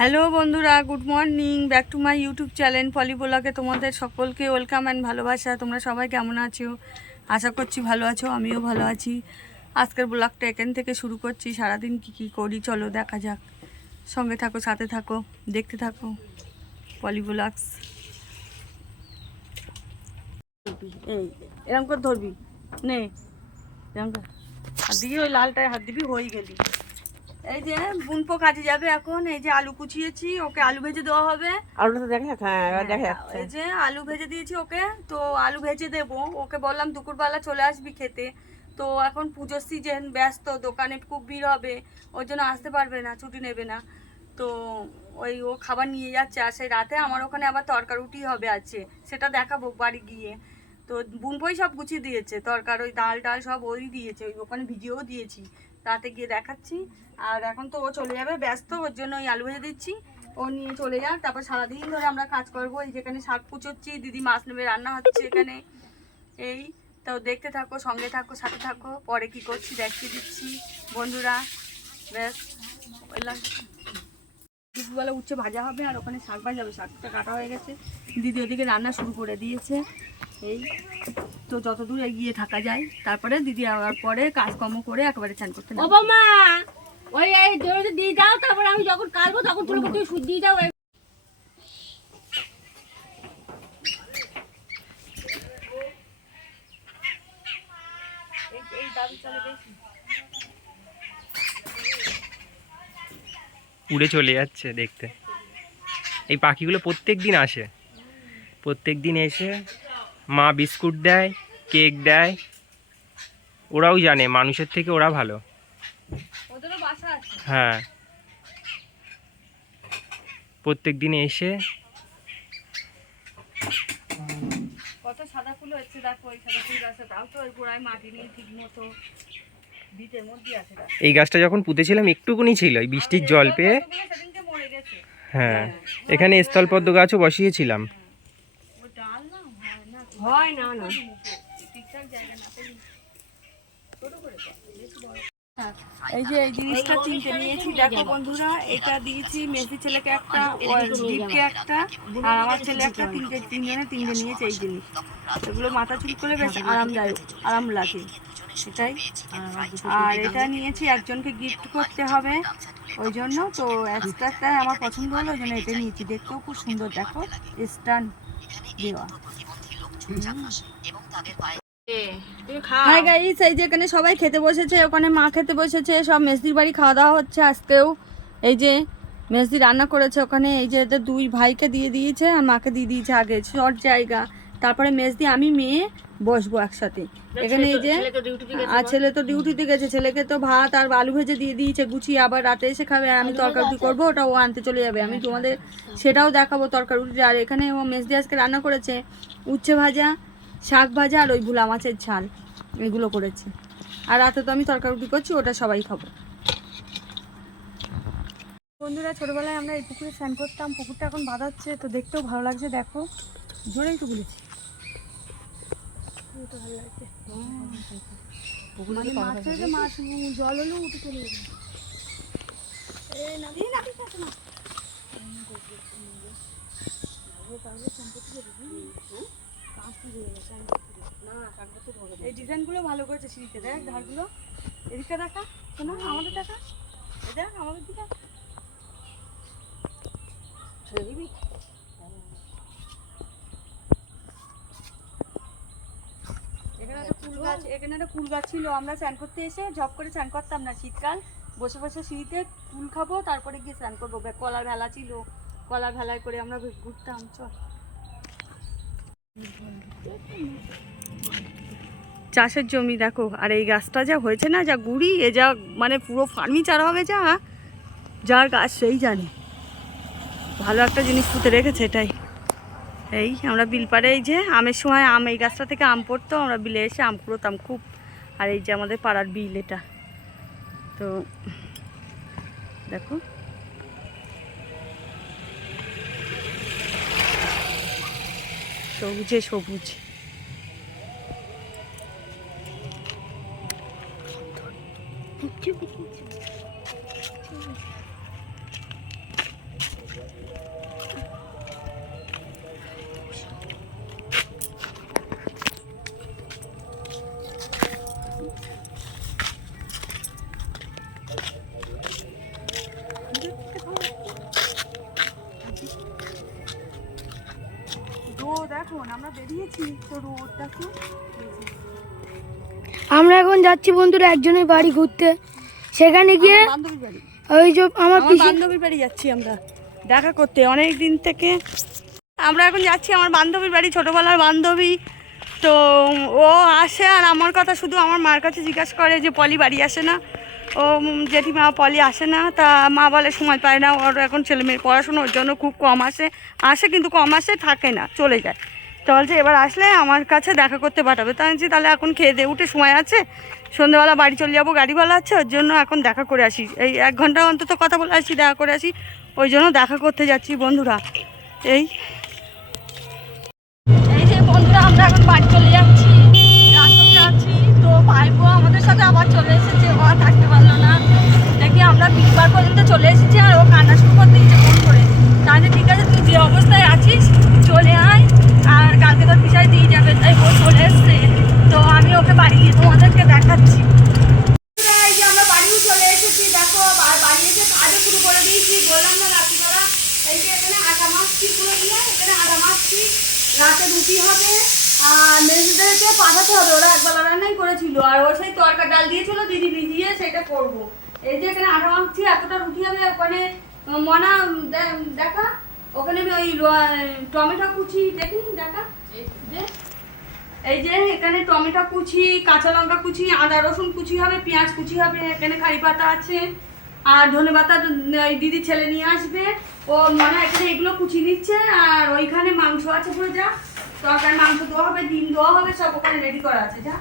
Hello বন্ধুরা, good morning, back to my YouTube channel Poli ব্লগে তোমাদের সকলকে ওয়েলকাম অ্যান্ড ভালোবাসা। তোমরা সবাই কেমন আছো? আশা করছি ভালো আছো, আমিও ভালো আছি। আজকের ব্লগটা এখান থেকে শুরু করছি। সারাদিন কি করি চলো দেখা যাক। সঙ্গে থাকো, সাথে থাকো, দেখতে থাকো পলি ব্লগস। এই এরকম করে ধরবি নে, এরকম করে হাত দিবি, ওই লালটায় হাত দিবি, হয়ে গেলি। এই যে বুনপো কাজে যাবে এখন। এই যে আলু কুচিয়েছি, ওকে আলু ভেজে দেওয়া হবে। আলুটা দেখা যাচ্ছে, হ্যাঁ এবার দেখা যাচ্ছে। এই যে আলু ভেজে দিয়েছি ওকে, তো আলু ভেজে দেবো। ওকে বললাম দুপুরবেলা চলে আসবি খেতে। তো এখন পুজোর সিজন, ব্যস্ত, দোকানে খুব ভিড় হবে, ওই জন্য আসতে পারবে না, ছুটি নেবে না। তো ওই ও খাবার নিয়ে যাচ্ছে। আর সেই রাতে আমার ওখানে আবার তরকারি রুটি হবে আছে, সেটা দেখাবো বাড়ি গিয়ে। তো বুনপোই সব গুছিয়ে দিয়েছে, তরকার ওই ডাল ডাল সব ওই দিয়েছে, ওই ওখানে ভিজিয়েও দিয়েছি, রাতে গিয়ে দেখাচ্ছি। আর এখন তো ও চলে যাবে, ব্যস্ত, ওর জন্য ওই আলু ভেজে দিচ্ছি, ও নিয়ে চলে যাক। তারপর সারাদিন ধরে আমরা কাজ করবো। এই যেখানে শাক কুচোচ্ছি, দিদি মাছ নেবে, রান্না হচ্ছে এখানে। এই তো দেখতে থাকো, সঙ্গে থাকো, সাথে থাকো, পরে কি করছি দেখিয়ে দিচ্ছি বন্ধুরা। ব্যাস দুপুরবেলা উচ্ছে ভাজা হবে, আর ওখানে শাক ভাজা হবে। শাকটা কাটা হয়ে গেছে, দিদি ওদিকে রান্না শুরু করে দিয়েছে। এই তো যতদূর এগিয়ে থাকা যায়, তারপরে দিদি আবার পরে কাজকর্ম করে একেবারে চান করতে না। বাবা মা ওই এই জমিতে দিয়ে দাও, তারপর আমি যখন কাটবো তখন তুলে তুমি সুদ দিয়ে দাও। উড়ে চলে যাচ্ছে দেখতে। এই পাখিগুলো প্রত্যেক দিন আসে, প্রত্যেক দিন এসে মা বিস্কুট দেয়, কেক দেয়। ওরাও জানে মানুষের থেকে ওরা ভালো। ওদেরও বাসা আছে। হ্যাঁ, প্রত্যেক দিন এসে কত সাদা ফুল হচ্ছে দেখো, এই সাদা ফুল গাছে, তাও তো ওই গোড়ায় মাটি নেই ঠিক মতো, ভিটের মধ্যে আছে। এই গাছটা যখন পুঁতেছিলাম একটুকুনি ছিল, এই বৃষ্টির জল পেয়ে। সেদিনকে মরে গেছে। হ্যাঁ, এখানে স্থলপদ্ম গাছও বসিয়েছিলাম। ওই ডাল না হয় না না ঠিকঠাক জায়গা না পেলে ছোট করে বেশি বড়। এই যে এই জিনিসটা তিনটে নিয়েছি দেখো বন্ধুরা। এটা দিয়েছি মেসি ছেলেকে একটা, দীপকে একটা, আর আমার ছেলে একটা। তিনজনে তিনটে নিয়েছে এই জিনিস। এগুলো মাথা চুল করে বেশ আরামদায়ক, আরাম লাগে সেটাই। আর এটা নিয়েছি, একজনকে গিফট করতে হবে, ওই জন্য তো এক্সট্রাটা আমার পছন্দ হলো, ওই জন্য এটা নিয়েছি। দেখতেও খুব সুন্দর, দেখো স্টান দেওয়া। হাই গাইস, এই যে এখানে সবাই খেতে বসেছে, ওখানে মা খেতে বসেছে, সব মেসদির বাড়ি খাওয়া দাওয়া হচ্ছে আজকেও। এই যে মেসদি রান্না করেছে ওখানে। এই যে এদের দুই ভাইকে দিয়ে দিয়েছে আর মাকে দিয়ে দিয়েছে আগে, শর্ট জায়গা। তারপরে মেসদি আমি মেয়ে বসবো একসাথে এখানে। এই যে আর ছেলে তো ডিউটিতে গেছে, ছেলেকে তো ভাত আর আলু ভেজে দিয়ে দিয়েছে গুছিয়ে, আবার রাতে এসে খাবে। আর আমি তরকারি করবো, ওটা ও আনতে চলে যাবে, আমি তোমাদের সেটাও দেখাবো তরকারি। আর এখানে ও মেসদি আজকে রান্না করেছে উচ্ছে ভাজা, শাক ভাজা, আর ওই ভুলা মাছের ঝাল, এগুলো করেছি। আর রাতে তো আমি তরকারি রুটি করছি, ওটা সবাই খাবো। বন্ধুরা, ছোটবেলায় আমরা এই পুকুরে স্নান করতাম, পুকুরটা এখন বাঁধাচ্ছে, তো দেখতেও ভালো লাগছে। দেখো জোরেই তো বলেছি, ভালো লাগছে। মানে মাছ থেকে মাছ জল হলেও উঠে চলে যাবে। এই ডিজাইনগুলো ভালো করেছে সিঁড়িতে, দেখ ধারগুলো, এদিকটা দেখা, শোনো আমাদের দেখা, এই দেখ আমাদের দিকে। এখানে একটা ফুল গাছ, এখানে একটা ফুল গাছ ছিল। আমরা স্নান করতে এসে ঝপ করে স্নান করতাম না, শীতকাল বসে বসে সিঁড়িতে ফুল খাবো, তারপরে গিয়ে স্নান করবো। কলার ভেলা ছিল, কলার ভেলায় করে আমরা ঘুরতাম। চল, চাষের জমি দেখো। আর এই গাছটা যা হয়েছে না, যা গুড়ি, এ যা মানে পুরো ফার্নিচার হবে, যা যার গাছ সেই জানে। ভালো একটা জিনিস পুঁতে রেখেছে এটাই। এই আমরা বিল পাড়ে, এই যে আমের সময় আম, এই গাছটা থেকে আম পড়তো, আমরা বিলে এসে আম কুড়োতাম খুব। আর এই যে আমাদের পাড়ার বিল এটা, তো দেখো সবুজে সবুজ। এখন আমরা বেরিয়েছি তো রোডটা কি আমরা এখন যাচ্ছি বন্ধুরা একজনের বাড়ি ঘুরতে, সেখানে গিয়ে বান্ধবীর বাড়ি, ওই যে আমার পিসি বান্ধবীর বাড়ি যাচ্ছি আমরা দেখা করতে অনেক দিন থেকে। আমরা এখন যাচ্ছি আমার বান্ধবীর বাড়ি, ছোটোবেলার বান্ধবী। তো ও আসে আর আমার কথা শুধু আমার মার কাছে জিজ্ঞাসা করে যে পলি বাড়ি আসে না, ও জেঠিমা পলি আসে না। তা মা বলে সময় পায় না, ওর এখন ছেলে মেয়ের পড়াশুনো, ওর জন্য খুব কম আসে, আসে কিন্তু কম আসে, থাকে না, চলে যায়। তো বলছে এবার আসলে আমার কাছে দেখা করতে পাঠাবে। তাই বলছি তাহলে এখন খেয়ে দিয়ে উঠে সময় আছে, সন্ধ্যেবেলা বাড়ি চলে যাবো, গাড়িওয়ালা আছে, ওর জন্য এখন দেখা করে আসি, এই 1 ঘন্টা অন্তত কথা বলে আসি, দেখা করে আসি, ওই জন্য দেখা করতে যাচ্ছি বন্ধুরা। এই যে বন্ধুরা আমরা এখন বাড়ি চলে যাচ্ছি, রাস্তাতে যাচ্ছি। তো ভাইপো আমাদের সাথে আবার চলে এসেছে, ও আর থাকতে পারলো না, দেখি আমরা বিলবার পর্যন্ত চলে এসেছি আর ও কান্না শুরু করতে দিয়েছে ফোন করে। তাহলে ঠিক আছে তুই যে অবস্থায় আছিস চলে আয়, আর কালকে তোর পিছায় দিয়ে যাবে। তাই ও চলে এসছে, তো আমি ওকে বাড়ি গিয়ে তোমাদেরকে দেখাচ্ছি। এই যে আমরা বাড়িও চলে এসেছি, দেখো বাড়ি এসে কাজও শুরু করে দিয়েছি। বললাম না রাত্রিবেলা এই যে এখানে আটা মাছছি, পুরো নিয়ে এখানে আটা মাছছি, রাতে রুটি হবে আর মেয়েদেরকে পাঠাতে হবে, ওরা একবেলা রান্নাই করেছিল আর ও সেই তরকা ডাল দিয়েছিল দিদি ভিজিয়ে সেটা করবো। এই যে এখানে আটা মাছছি, এতটা রুটি হবে। ওখানে মনা দেখা, ওখানে ওই টমেটো কুচি দেখি দেখা, এই যে এখানে টমেটো কুচি, কাঁচা লঙ্কা কুচি, আদা রসুন কুচি হবে, পেঁয়াজ কুচি হবে, এখানে কারি পাতা আছে আর ধনে পাতা ওই দিদি ছেলে নিয়ে আসবে। ও মনে এখানে এগুলো কুচি দিচ্ছে আর ওইখানে মাংস আছে পুরো, যা তরকারি মাংস দেওয়া হবে, ডিম দেওয়া হবে, সব ওখানে রেডি করা আছে। যা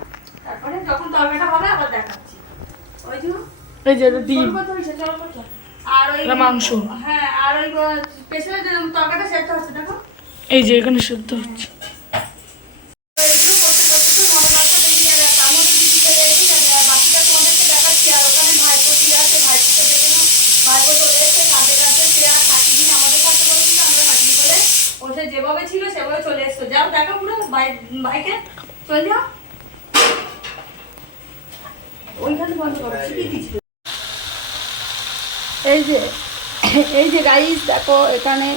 তারপরে যখন তরকারিটা হবে আবার দেখাচ্ছি। ওই জন্য এই যে ডিম আর ওই মাংস, হ্যাঁ, আর ওই স্পেশাল তরকারিটা সেদ্ধ হচ্ছে দেখো, এই যে এখানে শুদ্ধ হচ্ছে। যেভাবে ছিল সেভাবে চলে এসছো, যাও দেখো পুরো বাইকে চলে যাও, ওইখানে বন্ধ করো। এই যে গাইস দেখো এখানে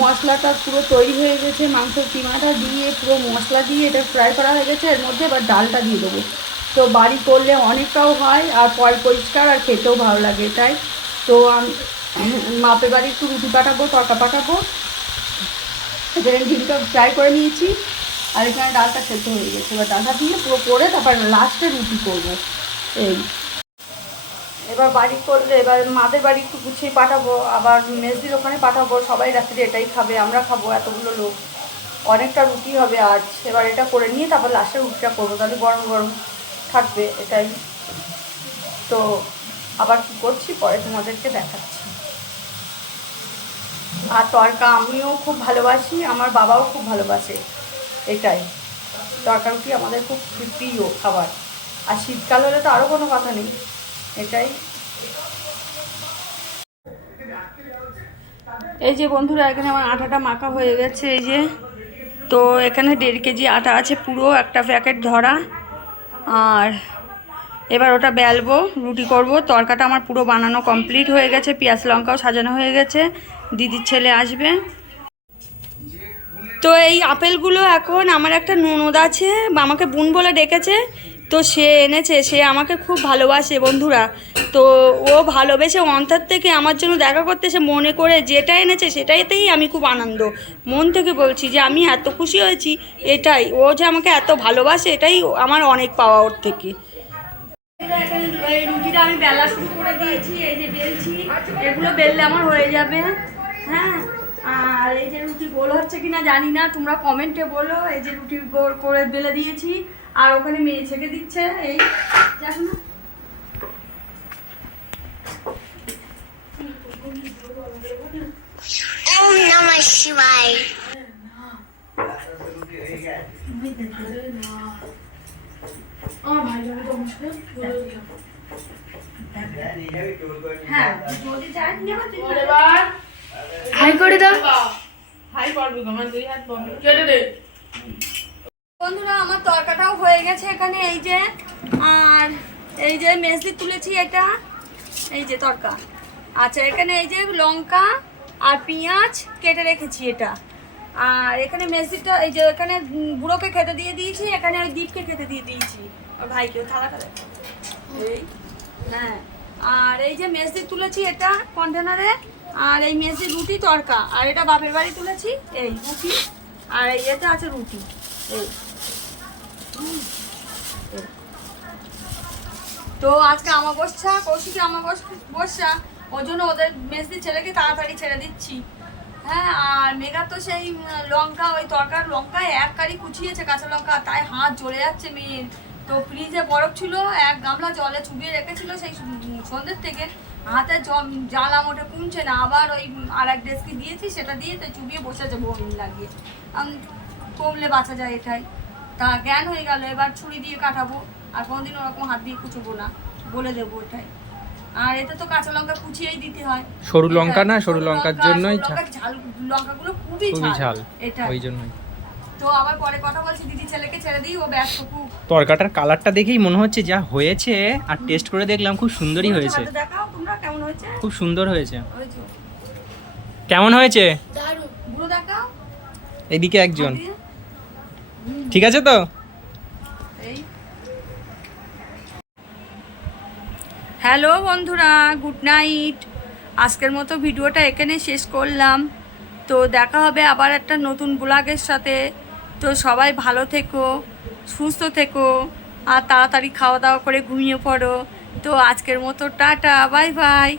মশলাটা পুরো তৈরি হয়ে গেছে, মাংসের কিমাটা দিয়ে পুরো মশলা দিয়ে এটা ফ্রাই করা হয়ে গেছে। এর মধ্যে এবার ডালটা দিয়ে দেবো। তো বাড়ি করলে অনেকটাও হয় আর পরিষ্কার আর খেতেও ভালো লাগে, তাই তো আমি মাপের বাড়ি একটু রুটি পাঠাবো, তরকা পাঠাবো। এখানে ডিমটা ফ্রাই করে নিয়েছি আর এখানে ডালটা সেদ্ধ হয়ে গেছে। এবার ডালটা দিয়ে পুরো করে তারপর লাস্টে রুটি করবো। এই এবার বাড়ি করলে এবার মাদের বাড়ি একটু গুছিয়ে পাঠাবো, আবার মেজদির ওখানে পাঠাবো, সবাই রাত্রে এটাই খাবে, আমরা খাবো এতগুলো লোক, অনেকটা রুটি হবে আজ। এবার এটা করে নিয়ে তারপর লাস্টে রুটিটা করবো, তাহলে গরম গরম থাকবে, এটাই। তো আবার কী করছি পরে তোমাদেরকে দেখাচ্ছি। আর তরকা আমিও খুব ভালোবাসি, আমার বাবাও খুব ভালোবাসে, এটাই। তরকা রুটি আমাদের খুব প্রিয় খাবার, আর শীতকাল হলে তো আরও কোনো কথা নেই, এটাই। এই যে বন্ধুরা এখানে আমার আটাটা মাখা হয়ে গেছে, এই যে। তো এখানে 1.5 কেজি আটা আছে, পুরো একটা প্যাকেট ধরা। আর এবার ওটা বেলবো, রুটি করব। তরকাটা আমার পুরো বানানো কমপ্লিট হয়ে গেছে, পেঁয়াজ লঙ্কাও সাজানো হয়ে গেছে, দিদির ছেলে আসবে। তো এই আপেলগুলো এখন আমার একটা ননদ আছে, আমাকে বোন বলে ডেকেছে, তো সে এনেছে। সে আমাকে খুব ভালোবাসে বন্ধুরা, তো ও ভালোবেসে অন্তর থেকে আমার জন্য দেখা করতে সে মনে করে যেটা এনেছে সেটাইতেই আমি খুব আনন্দ, মন থেকে বলছি যে আমি এত খুশি হয়েছি, এটাই। ও যে আমাকে এত ভালোবাসে এটাই আমার অনেক পাওয়া ওর থেকে। এই রুটিটা আমি বেলা শুরু করে দিয়েছি, এই যে বেলছি, এগুলো বেললে আমার হয়ে যাবে। হ্যাঁ, আর এই যে রুটি গোল হচ্ছে কিনা জানি না, তোমরা কমেন্টে বলো। এই যে রুটি গোল করে বেলে দিয়েছি আর ওখানে মেয়ে ছেঁকে দিচ্ছে, এই দেখো না। ওম নমঃ শিবায়। হ্যাঁ, যদি চাই হাই করে দাও। বন্ধুরা আমার তরকাটাও হয়ে গেছে এখানে, এই যে। আর এই যে মেজদি তুলেছি, এটা এই যে তরকা। আচ্ছা, এখানে এই যে লঙ্কা আর পেঁয়াজ কেটে রেখেছি, এটা আর এখানে মেসিটা এই যে এখানে বুড়োকে খেতে দিয়ে দিয়েছি, এখানে ওই দীপকে খেতে দিয়ে দিয়েছি, ওর ভাইকে থালাটা দেখো এই। হ্যাঁ, আর এই যে মেসি তুলেছি এটা কন্টেনারে, আর এই মেসি রুটি তড়কা, আর এটা বাপের বাড়ি তুলেছি এই রুটি, আর এই এটা আছে রুটি এই। তো আজকে আমাবস্যা, কৌশিকী আমাবস্যা, ওই জন্য ওদের মেসি ছেলেকে তাড়াতাড়ি ছেড়ে দিচ্ছি। হ্যাঁ, আর মেঘা তো সেই লঙ্কা, ওই তরকার লঙ্কায় এক কারি কুচিয়েছে কাঁচা লঙ্কা, তাই হাত জ্বলে যাচ্ছে মেয়ের। তো ফ্রিজে বরফ ছিল, এক গামলা জলে চুবিয়ে রেখেছিল সেই সন্ধ্যের থেকে, হাতে জ্বালা মোটে কমছে না, আবার ওই আর এক ডেস্কি দিয়েছি, সেটা দিয়ে তো চুবিয়ে বসেছে বমি লাগিয়ে। কমলে বাঁচা যায় এটাই। তা জ্ঞান হয়ে গেল, এবার ছুরি দিয়ে কাটাবো, আর কোনোদিন ওরকম হাত দিয়ে কুচবো না, বলে দেবো ওটাই। আর এতে তো কাঁচা লঙ্কা কুচিয়েই দিতে হয়, সরু লঙ্কা না, সরু লঙ্কার জন্যই ঝাল, লঙ্কাগুলো খুবই ঝাল, এটা ওই জন্যই। তো আবার পরে কথা বলছি, দিদি ছেলেকে ছেড়ে দিই, ও ব্যস্ত খুব। তরকাটার কালারটা দেখেই মনে হচ্ছে যা হয়েছে, আর টেস্ট করে দেখলাম খুব সুন্দরই হয়েছে, হাতে দেখাও তোমরা কেমন হয়েছে। খুব সুন্দর হয়েছে। ওই যে কেমন হয়েছে বুড়ো দেখাও এদিকে একজন, দিয়ে। ঠিক আছে তো? এই হ্যালো বন্ধুরা, গুড নাইট। আজকের মতো ভিডিওটা এখানে শেষ করলাম। তো দেখা হবে আবার একটা নতুন ব্লগের সাথে। তো সবাই ভালো থেকো, সুস্থ থেকো, আর তাড়াতাড়ি খাওয়া দাওয়া করে ঘুমিয়ে পড়ো। তো আজকের মতো টাটা, বাই বাই।